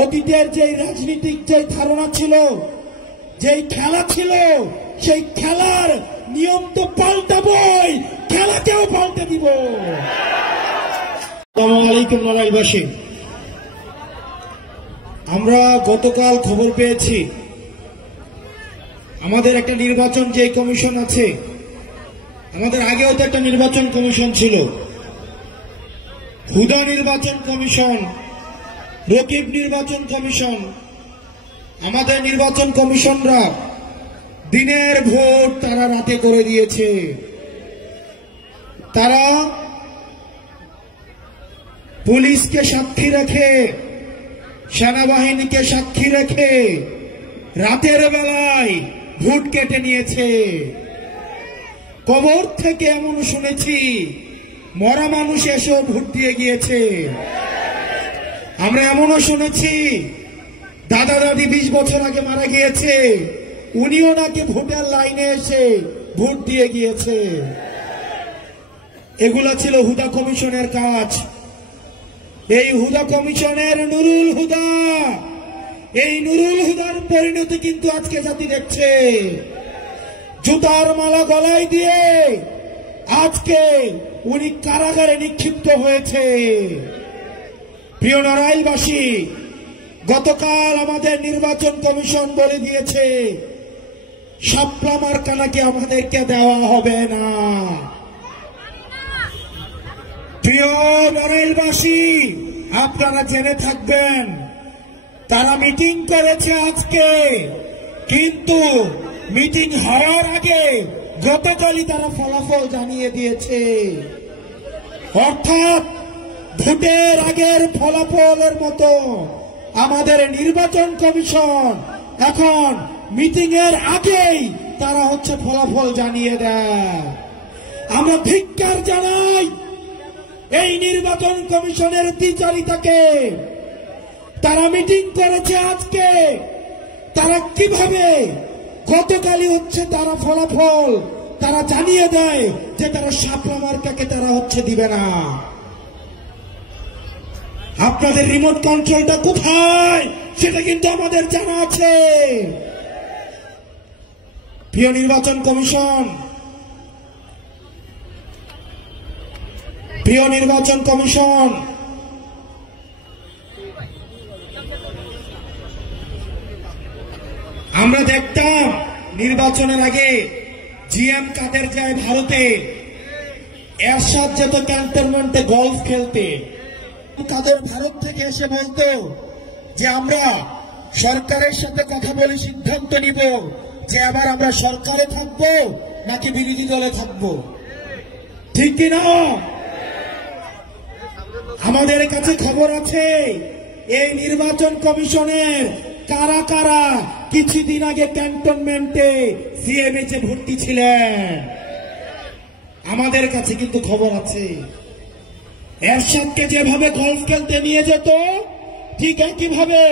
অতীতের যে রাজনীতিক যে ধারণা ছিল, যে খেলা ছিল, সেই খেলার নিয়ম তো পাল্টাবই, খেলাকেও পাল্টে দিব। আসসালামু আলাইকুম নড়াইলবাসী, আমরা গতকাল খবর পেয়েছি আমাদের একটা নির্বাচন যে কমিশন আছে, আমাদের আগেও তো একটা নির্বাচন কমিশন ছিল, হুদা নির্বাচন কমিশন, রকিব নির্বাচন কমিশন। আমাদের নির্বাচন কমিশনরা দিনের ভোট তারা রাতে করে দিয়েছে। তারা পুলিশকে সাক্ষী রেখে, সেনাবাহিনীকে সাক্ষী রেখে রাতের বেলায় ভোট কেটে নিয়েছে। কবর থেকে এমন শুনেছি মরা মানুষ এসেও ভোট দিয়ে গিয়েছে। আমরা এমনও শুনেছি দাদা দাদি 20 বছর আগে মারা গিয়েছে, উনিও নাকি ভোটের লাইনে এসে ভোট দিয়ে গিয়েছে। এগুলা ছিল হুদা কমিশনের কাজ। এই হুদা কমিশনের নুরুল হুদা, এই নুরুল হুদার পরিণতি কিন্তু আজকে জাতি দেখছে। জুতার মালা গলায় দিয়ে আজকে উনি কারাগারে নিক্ষিপ্ত হয়েছে। প্রিয় নড়াইলবাসী, গতকাল আমাদের নির্বাচন কমিশন বলে দিয়েছে শাপলা মার্কা নাকি আমাদেরকে দেওয়া হবে না। প্রিয় নড়াইলবাসী, আপনারা জেনে থাকবেন তারা মিটিং করেছে আজকে, কিন্তু মিটিং হওয়ার আগে গতকালই তারা ফলাফল জানিয়ে দিয়েছে। অর্থাৎ ভোটের আগের ফলাফলের মতো আমাদের নির্বাচন কমিশন এখন মিটিং এর আগেই তারা ফলাফল জানিয়ে দেয়। আমরা ধিক্কার জানাই এই নির্বাচন কমিশনের দ্বিচারিতাকে। তারা মিটিং করেছে আজকে, তারা কিভাবে গতকালই তারা ফলাফল তারা জানিয়ে দেয় যে তারা শাপলা মার্কাকে তারা দিবে না। আপনাদের রিমোট কন্ট্রোলটা কোথায় সেটা কিন্তু আমাদের জানা আছে। প্রিয় নির্বাচন কমিশন, প্রিয় নির্বাচন কমিশন, আমরা দেখতাম নির্বাচনের আগে জিএম কাদের যায় ভারতে, এরশাদ যেত ক্যান্টনমেন্টে গলফ খেলতে। কাদের ভারত থেকে এসে বলতো যে আমরা সরকারের সাথে কথা বলে সিদ্ধান্ত নিব যে আবার আমরা সরকারে থাকবো নাকি বিরোধী দলে থাকবো। ঠিক কিনা? আমাদের কাছে খবর আছে এই নির্বাচন কমিশনের কারা কারা কিছুদিন আগে ক্যান্টনমেন্টে সিএমএইচে ভর্তি ছিলেন। আমাদের কাছে কিন্তু খবর আছে। এরশাদকে যেভাবে গলফ খেলতে নিয়ে যেত, ঠিক একইভাবে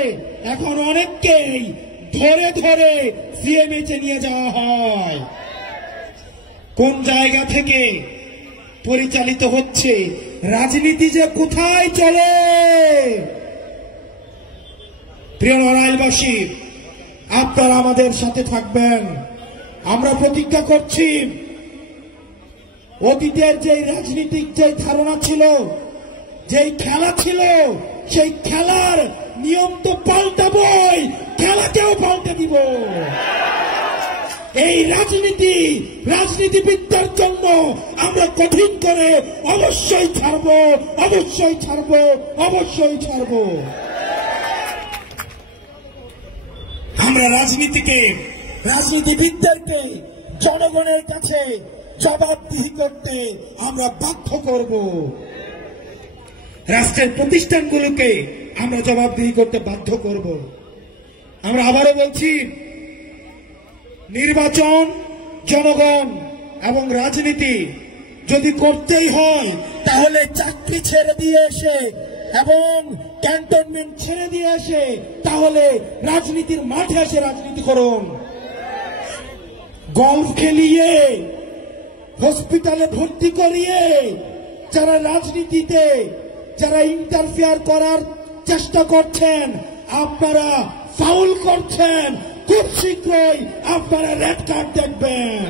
এখন অনেককেই ধরে ধরে সিএমএইচে নিয়ে যাওয়া হয়। কোন জায়গা থেকে পরিচালিত হচ্ছে রাজনীতি যে কোথায় চলে। প্রিয় নড়াইলবাসী, আপনারা আমাদের সাথে থাকবেন। আমরা প্রতিজ্ঞা করছি অতীতের যে রাজনীতিক যে ধারণা ছিল, যে খেলা ছিল, সেই খেলার নিয়ম তো পাল্টাবই, খেলাকেও পাল্টে দিব। এই রাজনীতিবিদদের জন্য আমরা কঠিন করে অবশ্যই ছাড়বো, অবশ্যই ছাড়বো, অবশ্যই ছাড়বো। আমরা রাজনীতিবিদদেরকে জনগণের কাছে জবাবদিহি করতে আমরা বাধ্য করব। রাষ্ট্রের প্রতিষ্ঠানগুলোকে আমরা জবাবদিহি করতে বাধ্য করব। আমরা আবারও বলছি, নির্বাচন, জনগণ এবং রাজনীতি যদি করতেই হয় তাহলে চাকরি ছেড়ে দিয়ে এসে এবং ক্যান্টনমেন্ট ছেড়ে দিয়ে এসে তাহলে রাজনীতির মাঠে এসে রাজনীতি করুন। গলফ খেলিয়ে, হসপিটালে ভর্তি করিয়ে যারা রাজনীতিতে যারা ইন্টারফেয়ার করার চেষ্টা করছেন, আপনারা ফাউল করছেন, খুব শীঘ্রই আপনারা রেড কার্ড দেখবেন।